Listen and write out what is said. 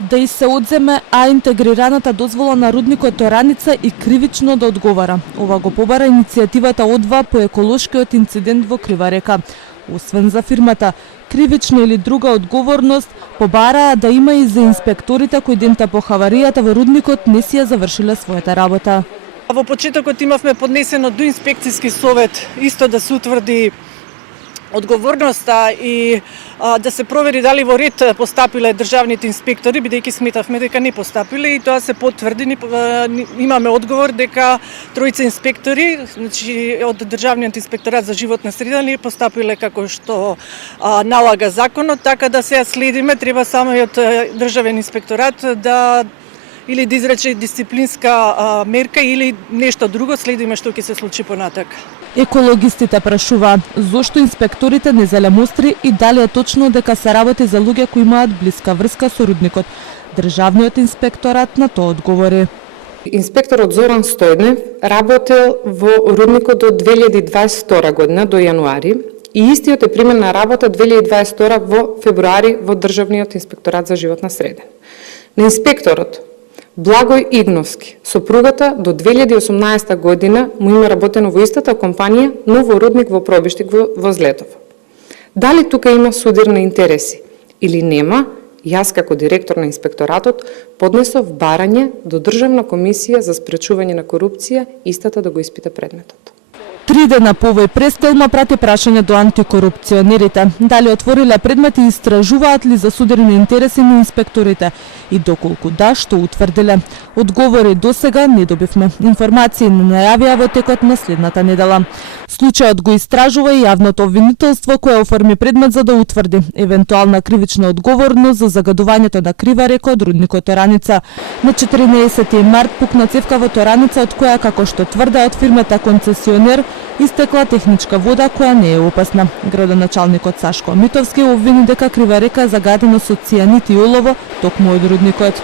да и се одземе интегрираната дозвола на рудникот Ораница и кривично да одговара. Ова го побара иницијативата ОДВА по еколошкиот инцидент во Крива река. Освен за фирмата, кривична или друга одговорност, побараа да има и за инспекторите кои дента по хаваријата во рудникот не си ја завршиле својата работа. Во почетокот имавме поднесено до инспекцијски совет исто да се утврди одговорноста и да се провери дали во ред постапиле државните инспектори, бидејќи сметавме дека не постапиле и тоа се потврди. Имаме одговор дека тројца инспектори, значи од Државниот инспекторат за животна среда не постапиле како што налага законот, така да сега следиме, треба самиот државен инспекторат да или да изрече дисциплинска мерка или нешто друго, следиме што ќе се случи понатак. Екологистите прашуваат зошто инспекторите не зеле мостри и дали е точно дека се работи за луѓе кои имаат блиска врска со рудникот. Државниот инспекторат на тоа одговори. Инспекторот Зоран Стојднев работел во рудникот од 2022 година до јануари и истиот е примен на работа 2022 во февруари во Државниот инспекторат за животна среда. На инспекторот Благој Игновски, сопругата до 2018 година му има работено во истата компанија, но во рудник во Пробиштик во Злетово. Дали тука има судир на интереси или нема, јас како директор на инспекторатот поднесов барање до Државна комисија за спречување на корупција, истата да го испита предметот. 3 дена по овој престелма прати прашање до антикорупционерите. Дали отвориле предмет и истражуваат ли за судирни интереси на инспекторите и доколку да, што утврдиле. Одговори досега не добивме. Информации не најавија во текот на следната недела. Случајот го истражува и јавното обвинителство кое оформи предмет за да утврди евентуална кривична одговорност за загадувањето на Крива река од рудникот Ораница. На 14 март пукна цевка во Ораница од која, како што тврдеат фирмата концесионер, истекла техничка вода која не е опасна. Градоначалникот Сашко Митовски обвини дека Крива река е загадена со цијанид и олово токму од рудникот.